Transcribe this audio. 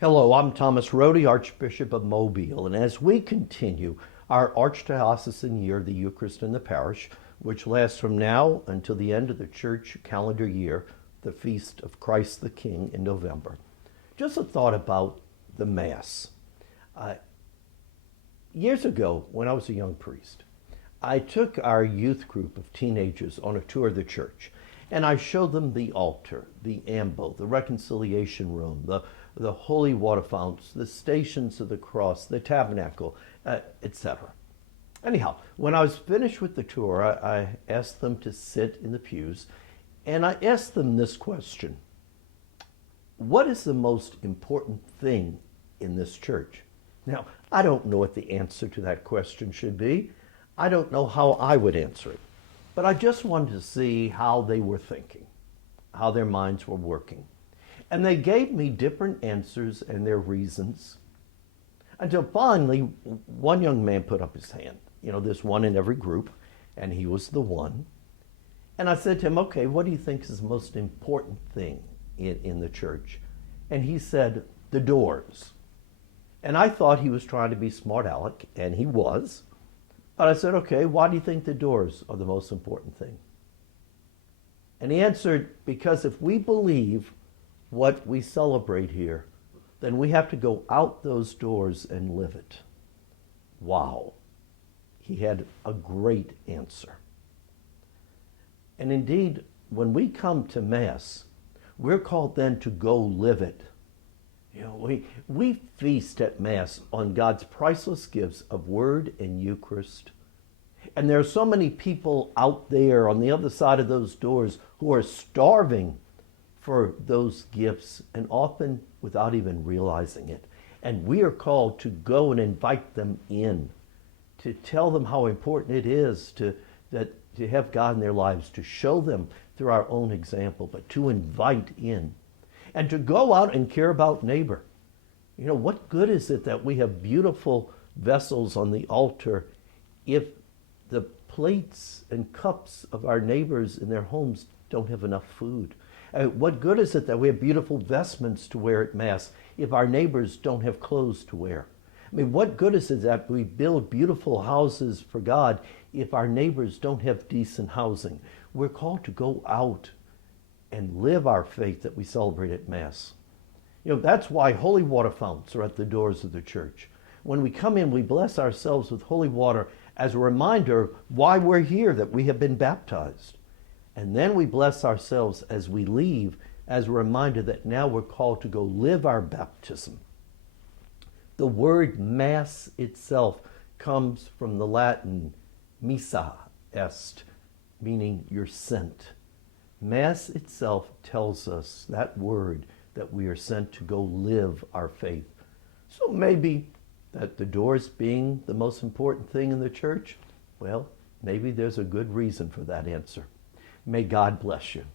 Hello, I'm Thomas Rodi, Archbishop of Mobile, and as we continue our Archdiocesan year, the Eucharist in the Parish, which lasts from now until the end of the church calendar year, the Feast of Christ the King in November, just a thought about the Mass. Uh, Years ago, when I was a young priest, I took our youth group of teenagers on a tour of the church, and I showed them the altar, the ambo, the reconciliation room, the holy water fountains, the stations of the cross, the tabernacle, etc. Anyhow, when I was finished with the tour, I asked them to sit in the pews, and I asked them this question: what is the most important thing in this church? Now, I don't know what the answer to that question should be. I don't know how I would answer it. But I just wanted to see how they were thinking, how their minds were working. And they gave me different answers and their reasons until finally one young man put up his hand. You know, there's one in every group, and he was the one. And I said to him, okay, what do you think is the most important thing in the church? And he said, the doors. And I thought he was trying to be smart aleck, and he was. But I said, okay, why do you think the doors are the most important thing? And he answered, because if we believe what we celebrate here, then we have to go out those doors and live it. Wow. He had a great answer. And indeed, when we come to Mass, we're called then to go live it. You know, we feast at Mass on God's priceless gifts of Word and Eucharist. And there are so many people out there on the other side of those doors who are starving for those gifts, and often without even realizing it. And we are called to go and invite them in, to tell them how important it is to have God in their lives, to show them through our own example, but to invite in. And to go out and care about neighbor. You know, what good is it that we have beautiful vessels on the altar if the plates and cups of our neighbors in their homes don't have enough food? What good is it that we have beautiful vestments to wear at Mass if our neighbors don't have clothes to wear? I mean, what good is it that we build beautiful houses for God if our neighbors don't have decent housing? We're called to go out and live our faith that we celebrate at Mass. You know, that's why holy water fountains are at the doors of the church. When we come in, we bless ourselves with holy water as a reminder why we're here, that we have been baptized. And then we bless ourselves as we leave as a reminder that now we're called to go live our baptism. The word Mass itself comes from the Latin missa est, meaning you're sent. Mass itself tells us, that word, that we are sent to go live our faith. So maybe that the doors being the most important thing in the church, well, maybe there's a good reason for that answer. May God bless you.